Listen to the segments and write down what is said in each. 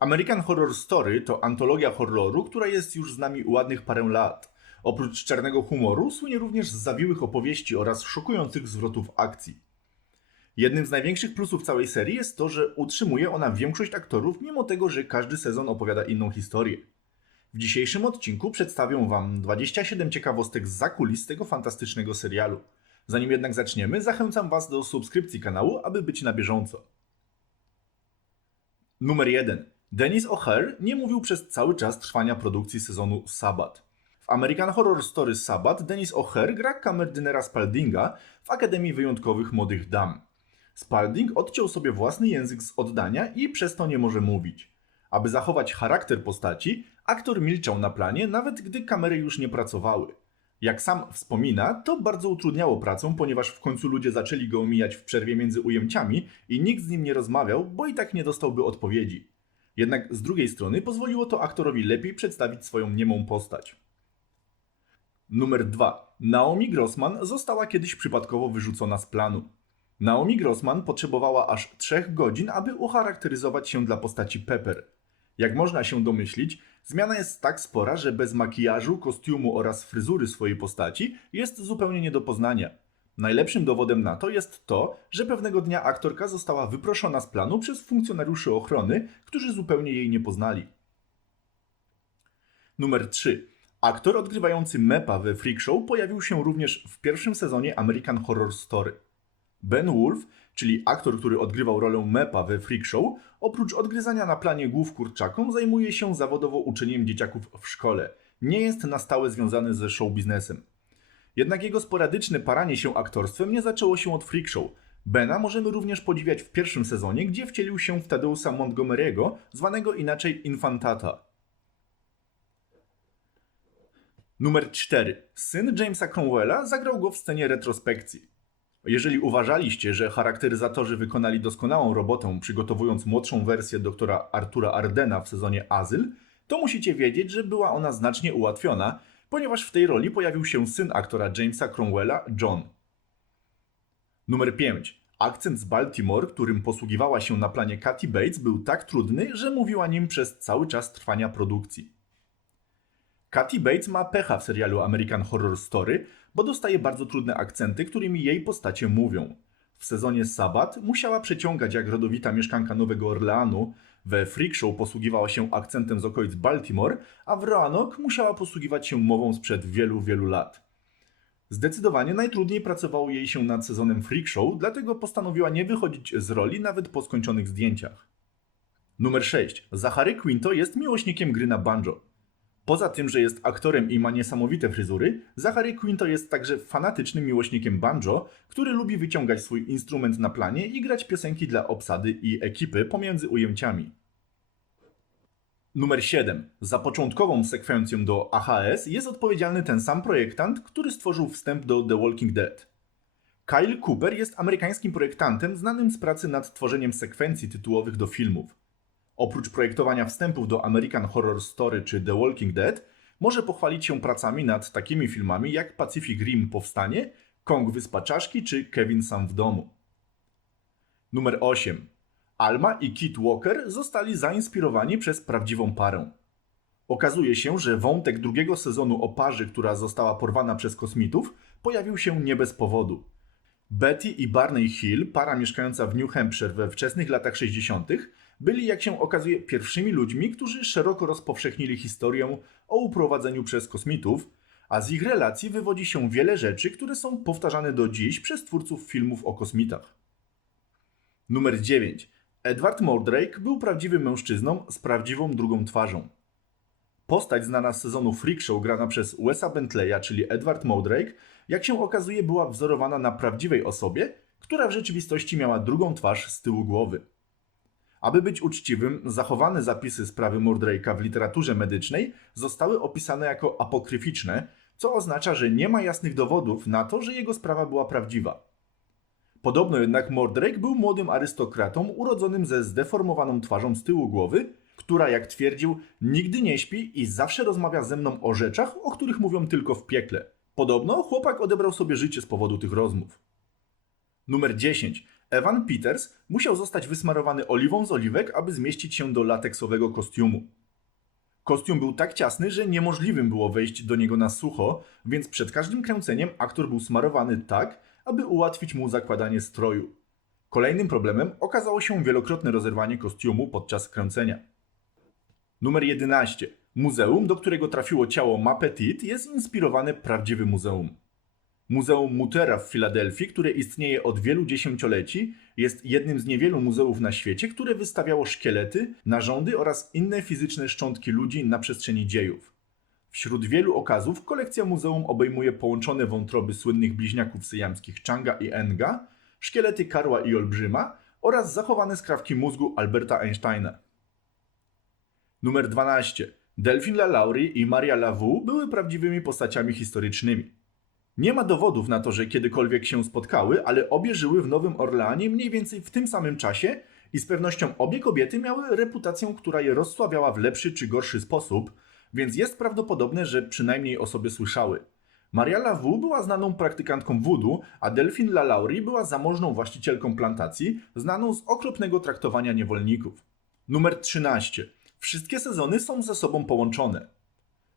American Horror Story to antologia horroru, która jest już z nami ładnych parę lat. Oprócz czarnego humoru słynie również z zawiłych opowieści oraz szokujących zwrotów akcji. Jednym z największych plusów całej serii jest to, że utrzymuje ona większość aktorów, mimo tego, że każdy sezon opowiada inną historię. W dzisiejszym odcinku przedstawię Wam 27 ciekawostek z zakulis tego fantastycznego serialu. Zanim jednak zaczniemy, zachęcam Was do subskrypcji kanału, aby być na bieżąco. Numer 1. Dennis O'Hare nie mówił przez cały czas trwania produkcji sezonu Sabbat. W American Horror Story Sabbat Dennis O'Hare gra kamerdynera Spaldinga w Akademii Wyjątkowych Młodych Dam. Spalding odciął sobie własny język z oddania i przez to nie może mówić. Aby zachować charakter postaci, aktor milczał na planie, nawet gdy kamery już nie pracowały. Jak sam wspomina, to bardzo utrudniało pracę, ponieważ w końcu ludzie zaczęli go omijać w przerwie między ujęciami i nikt z nim nie rozmawiał, bo i tak nie dostałby odpowiedzi. Jednak z drugiej strony pozwoliło to aktorowi lepiej przedstawić swoją niemą postać. Numer 2. Naomi Grossman została kiedyś przypadkowo wyrzucona z planu. Naomi Grossman potrzebowała aż 3 godzin, aby ucharakteryzować się dla postaci Pepper. Jak można się domyślić, zmiana jest tak spora, że bez makijażu, kostiumu oraz fryzury swojej postaci jest zupełnie nie do poznania. Najlepszym dowodem na to jest to, że pewnego dnia aktorka została wyproszona z planu przez funkcjonariuszy ochrony, którzy zupełnie jej nie poznali. Numer 3. Aktor odgrywający Mepa we Freak Show pojawił się również w pierwszym sezonie American Horror Story. Ben Wolf, czyli aktor, który odgrywał rolę Mepa we Freak Show, oprócz odgryzania na planie głów kurczakom, zajmuje się zawodowo uczeniem dzieciaków w szkole. Nie jest na stałe związany ze show biznesem. Jednak jego sporadyczne paranie się aktorstwem nie zaczęło się od Freak Show. Bena możemy również podziwiać w pierwszym sezonie, gdzie wcielił się w Tadeusa Montgomery'ego, zwanego inaczej Infantata. Numer 4. Syn Jamesa Cromwella zagrał go w scenie retrospekcji. Jeżeli uważaliście, że charakteryzatorzy wykonali doskonałą robotę przygotowując młodszą wersję doktora Artura Ardena w sezonie Azyl, to musicie wiedzieć, że była ona znacznie ułatwiona, ponieważ w tej roli pojawił się syn aktora Jamesa Cromwella, John. Numer 5. Akcent z Baltimore, którym posługiwała się na planie Kathy Bates, był tak trudny, że mówiła nim przez cały czas trwania produkcji. Kathy Bates ma pecha w serialu American Horror Story, bo dostaje bardzo trudne akcenty, którymi jej postacie mówią. W sezonie Sabbat musiała przeciągać jak rodowita mieszkanka Nowego Orleanu, we Freak Show posługiwała się akcentem z okolic Baltimore, a w Roanoke musiała posługiwać się mową sprzed wielu, wielu lat. Zdecydowanie najtrudniej pracowało jej się nad sezonem Freak Show, dlatego postanowiła nie wychodzić z roli nawet po skończonych zdjęciach. Numer 6. Zachary Quinto jest miłośnikiem gry na banjo. Poza tym, że jest aktorem i ma niesamowite fryzury, Zachary Quinto jest także fanatycznym miłośnikiem banjo, który lubi wyciągać swój instrument na planie i grać piosenki dla obsady i ekipy pomiędzy ujęciami. Numer 7. Za początkową sekwencją do AHS jest odpowiedzialny ten sam projektant, który stworzył wstęp do The Walking Dead. Kyle Cooper jest amerykańskim projektantem znanym z pracy nad tworzeniem sekwencji tytułowych do filmów. Oprócz projektowania wstępów do American Horror Story czy The Walking Dead, może pochwalić się pracami nad takimi filmami jak Pacific Rim Powstanie, Kong Wyspa Czaszki czy Kevin Sam w domu. Numer 8. Alma i Kit Walker zostali zainspirowani przez prawdziwą parę. Okazuje się, że wątek drugiego sezonu o parze, która została porwana przez kosmitów, pojawił się nie bez powodu. Betty i Barney Hill, para mieszkająca w New Hampshire we wczesnych latach 60., byli, jak się okazuje, pierwszymi ludźmi, którzy szeroko rozpowszechnili historię o uprowadzeniu przez kosmitów, a z ich relacji wywodzi się wiele rzeczy, które są powtarzane do dziś przez twórców filmów o kosmitach. Numer 9. Edward Mordrake był prawdziwym mężczyzną z prawdziwą drugą twarzą. Postać znana z sezonu Freak Show grana przez Wesa Bentleya, czyli Edward Mordrake, jak się okazuje była wzorowana na prawdziwej osobie, która w rzeczywistości miała drugą twarz z tyłu głowy. Aby być uczciwym, zachowane zapisy sprawy Mordrake'a w literaturze medycznej zostały opisane jako apokryficzne, co oznacza, że nie ma jasnych dowodów na to, że jego sprawa była prawdziwa. Podobno jednak Mordrake był młodym arystokratą urodzonym ze zdeformowaną twarzą z tyłu głowy, która, jak twierdził, nigdy nie śpi i zawsze rozmawia ze mną o rzeczach, o których mówią tylko w piekle. Podobno chłopak odebrał sobie życie z powodu tych rozmów. Numer 10. Evan Peters musiał zostać wysmarowany oliwą z oliwek, aby zmieścić się do lateksowego kostiumu. Kostium był tak ciasny, że niemożliwym było wejść do niego na sucho, więc przed każdym kręceniem aktor był smarowany tak, aby ułatwić mu zakładanie stroju. Kolejnym problemem okazało się wielokrotne rozerwanie kostiumu podczas kręcenia. Numer 11. Muzeum, do którego trafiło ciało Ma Petit, jest inspirowane prawdziwym muzeum. Muzeum Mutera w Filadelfii, które istnieje od wielu dziesięcioleci, jest jednym z niewielu muzeów na świecie, które wystawiało szkielety, narządy oraz inne fizyczne szczątki ludzi na przestrzeni dziejów. Wśród wielu okazów kolekcja muzeum obejmuje połączone wątroby słynnych bliźniaków syjamskich Changa i Enga, szkielety Karła i Olbrzyma oraz zachowane skrawki mózgu Alberta Einsteina. Numer 12. Delphine LaLaurie i Maria Lavu były prawdziwymi postaciami historycznymi. Nie ma dowodów na to, że kiedykolwiek się spotkały, ale obie żyły w Nowym Orleanie mniej więcej w tym samym czasie i z pewnością obie kobiety miały reputację, która je rozsławiała w lepszy czy gorszy sposób, więc jest prawdopodobne, że przynajmniej o sobie słyszały. Maria Lavu była znaną praktykantką voodoo, a Delphine LaLaurie była zamożną właścicielką plantacji, znaną z okropnego traktowania niewolników. Numer 13. Wszystkie sezony są ze sobą połączone.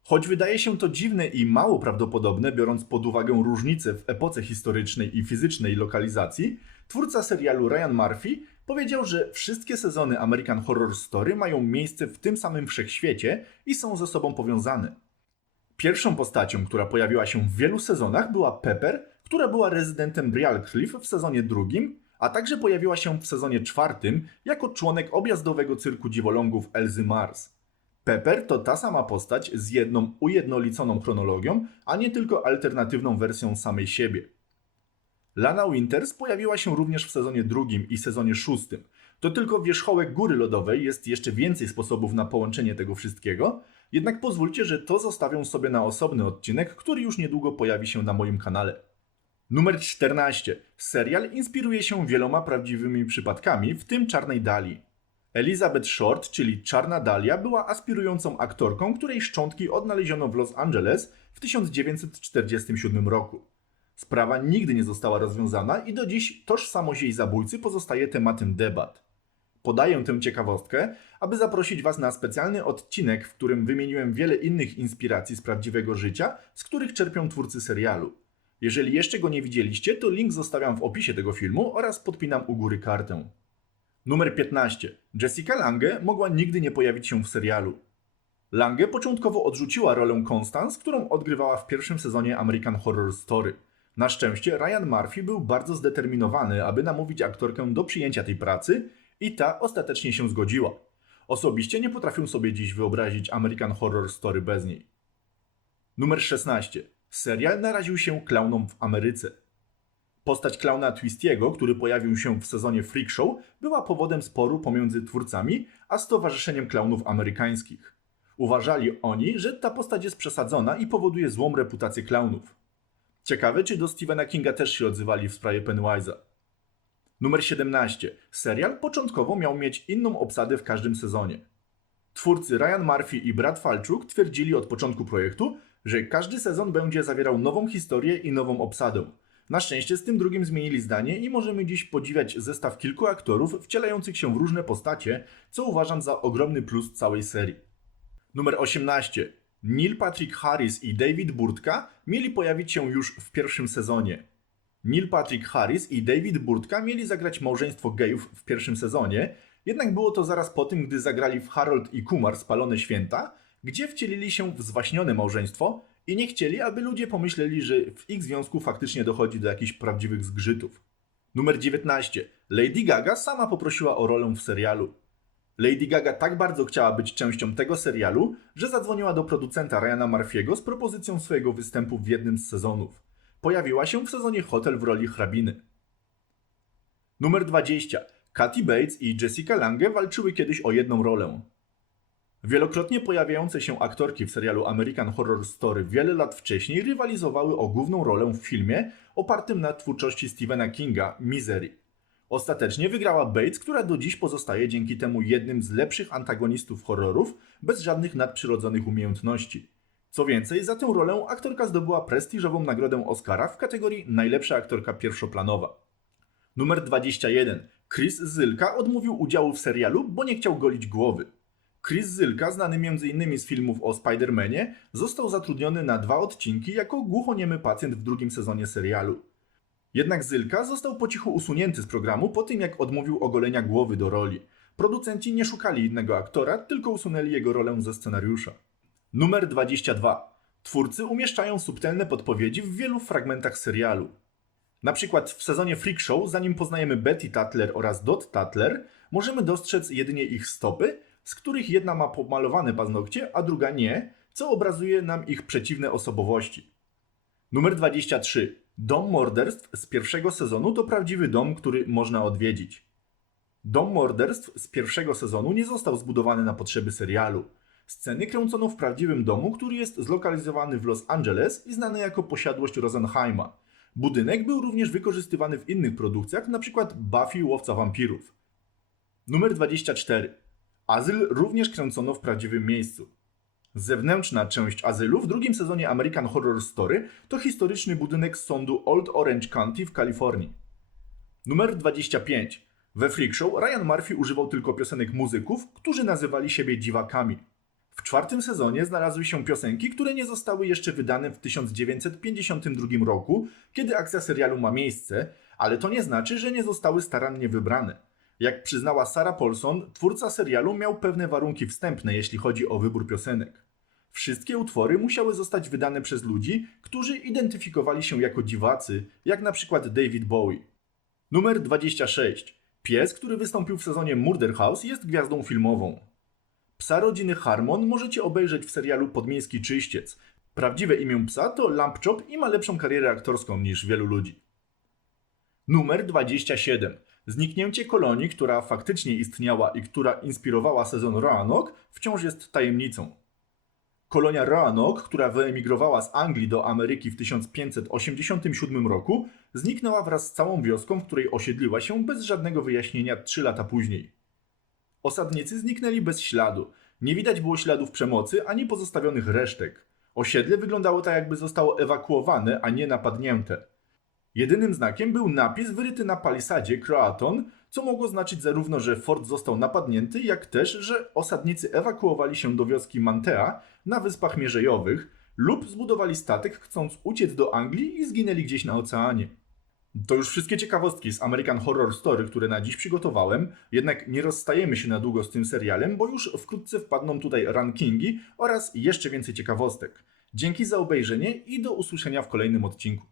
Choć wydaje się to dziwne i mało prawdopodobne, biorąc pod uwagę różnice w epoce historycznej i fizycznej lokalizacji, twórca serialu Ryan Murphy powiedział, że wszystkie sezony American Horror Story mają miejsce w tym samym wszechświecie i są ze sobą powiązane. Pierwszą postacią, która pojawiła się w wielu sezonach, była Pepper, która była rezydentem Briarcliff w sezonie drugim, a także pojawiła się w sezonie czwartym jako członek objazdowego cyrku dziwolągów Elzy Mars. Pepper to ta sama postać z jedną ujednoliconą chronologią, a nie tylko alternatywną wersją samej siebie. Lana Winters pojawiła się również w sezonie drugim i sezonie szóstym. To tylko wierzchołek góry lodowej, jest jeszcze więcej sposobów na połączenie tego wszystkiego, jednak pozwólcie, że to zostawię sobie na osobny odcinek, który już niedługo pojawi się na moim kanale. Numer 14. Serial inspiruje się wieloma prawdziwymi przypadkami, w tym Czarnej Dali. Elizabeth Short, czyli Czarna Dalia, była aspirującą aktorką, której szczątki odnaleziono w Los Angeles w 1947 roku. Sprawa nigdy nie została rozwiązana i do dziś tożsamość jej zabójcy pozostaje tematem debat. Podaję tę ciekawostkę, aby zaprosić Was na specjalny odcinek, w którym wymieniłem wiele innych inspiracji z prawdziwego życia, z których czerpią twórcy serialu. Jeżeli jeszcze go nie widzieliście, to link zostawiam w opisie tego filmu oraz podpinam u góry kartę. Numer 15. Jessica Lange mogła nigdy nie pojawić się w serialu. Lange początkowo odrzuciła rolę Constance, którą odgrywała w pierwszym sezonie American Horror Story. Na szczęście Ryan Murphy był bardzo zdeterminowany, aby namówić aktorkę do przyjęcia tej pracy i ta ostatecznie się zgodziła. Osobiście nie potrafię sobie dziś wyobrazić American Horror Story bez niej. Numer 16. Serial naraził się klaunom w Ameryce. Postać klauna Twistiego, który pojawił się w sezonie Freak Show, była powodem sporu pomiędzy twórcami a Stowarzyszeniem Klaunów Amerykańskich. Uważali oni, że ta postać jest przesadzona i powoduje złą reputację klaunów. Ciekawe, czy do Stephena Kinga też się odzywali w sprawie Pennywise'a. Numer 17. Serial początkowo miał mieć inną obsadę w każdym sezonie. Twórcy Ryan Murphy i Brad Falchuk twierdzili od początku projektu, że każdy sezon będzie zawierał nową historię i nową obsadę. Na szczęście z tym drugim zmienili zdanie i możemy dziś podziwiać zestaw kilku aktorów wcielających się w różne postacie, co uważam za ogromny plus całej serii. Numer 18. Neil Patrick Harris i David Burtka mieli pojawić się już w pierwszym sezonie. Neil Patrick Harris i David Burtka mieli zagrać małżeństwo gejów w pierwszym sezonie, jednak było to zaraz po tym, gdy zagrali w Harold i Kumar Spalone Święta, gdzie wcielili się w zwaśnione małżeństwo i nie chcieli, aby ludzie pomyśleli, że w ich związku faktycznie dochodzi do jakichś prawdziwych zgrzytów. Numer 19. Lady Gaga sama poprosiła o rolę w serialu. Lady Gaga tak bardzo chciała być częścią tego serialu, że zadzwoniła do producenta Ryana Murphy'ego z propozycją swojego występu w jednym z sezonów. Pojawiła się w sezonie Hotel w roli hrabiny. Numer 20. Kathy Bates i Jessica Lange walczyły kiedyś o jedną rolę. Wielokrotnie pojawiające się aktorki w serialu American Horror Story wiele lat wcześniej rywalizowały o główną rolę w filmie opartym na twórczości Stephena Kinga Misery. Ostatecznie wygrała Bates, która do dziś pozostaje dzięki temu jednym z lepszych antagonistów horrorów bez żadnych nadprzyrodzonych umiejętności. Co więcej, za tę rolę aktorka zdobyła prestiżową nagrodę Oscara w kategorii najlepsza aktorka pierwszoplanowa. Numer 21. Chris Zylka odmówił udziału w serialu, bo nie chciał golić głowy. Chris Zylka, znany m.in. z filmów o Spider-Manie, został zatrudniony na dwa odcinki jako głuchoniemy pacjent w drugim sezonie serialu. Jednak Zylka został po cichu usunięty z programu po tym, jak odmówił ogolenia głowy do roli. Producenci nie szukali innego aktora, tylko usunęli jego rolę ze scenariusza. Numer 22. Twórcy umieszczają subtelne podpowiedzi w wielu fragmentach serialu. Na przykład w sezonie Freak Show, zanim poznajemy Betty Tatler oraz Dot Tatler, możemy dostrzec jedynie ich stopy, z których jedna ma pomalowane paznokcie, a druga nie, co obrazuje nam ich przeciwne osobowości. Numer 23. Dom morderstw z pierwszego sezonu to prawdziwy dom, który można odwiedzić. Dom morderstw z pierwszego sezonu nie został zbudowany na potrzeby serialu. Sceny kręcono w prawdziwym domu, który jest zlokalizowany w Los Angeles i znany jako posiadłość Rosenheima. Budynek był również wykorzystywany w innych produkcjach, np. Buffy Łowca Wampirów. Numer 24. Azyl również kręcono w prawdziwym miejscu. Zewnętrzna część azylu w drugim sezonie American Horror Story to historyczny budynek sądu Old Orange County w Kalifornii. Numer 25. We Freak Show Ryan Murphy używał tylko piosenek muzyków, którzy nazywali siebie dziwakami. W czwartym sezonie znalazły się piosenki, które nie zostały jeszcze wydane w 1952 roku, kiedy akcja serialu ma miejsce, ale to nie znaczy, że nie zostały starannie wybrane. Jak przyznała Sarah Paulson, twórca serialu miał pewne warunki wstępne, jeśli chodzi o wybór piosenek. Wszystkie utwory musiały zostać wydane przez ludzi, którzy identyfikowali się jako dziwacy, jak na przykład David Bowie. Numer 26. Pies, który wystąpił w sezonie Murder House, jest gwiazdą filmową. Psa rodziny Harmon możecie obejrzeć w serialu Podmiejski Czyściec. Prawdziwe imię psa to Lampchop i ma lepszą karierę aktorską niż wielu ludzi. Numer 27. Zniknięcie kolonii, która faktycznie istniała i która inspirowała sezon Roanoke, wciąż jest tajemnicą. Kolonia Roanoke, która wyemigrowała z Anglii do Ameryki w 1587 roku, zniknęła wraz z całą wioską, w której osiedliła się bez żadnego wyjaśnienia trzy lata później. Osadnicy zniknęli bez śladu. Nie widać było śladów przemocy ani pozostawionych resztek. Osiedle wyglądało tak, jakby zostało ewakuowane, a nie napadnięte. Jedynym znakiem był napis wyryty na palisadzie Croaton, co mogło znaczyć zarówno, że fort został napadnięty, jak też, że osadnicy ewakuowali się do wioski Mantea na Wyspach Mierzejowych lub zbudowali statek chcąc uciec do Anglii i zginęli gdzieś na oceanie. To już wszystkie ciekawostki z American Horror Story, które na dziś przygotowałem, jednak nie rozstajemy się na długo z tym serialem, bo już wkrótce wpadną tutaj rankingi oraz jeszcze więcej ciekawostek. Dzięki za obejrzenie i do usłyszenia w kolejnym odcinku.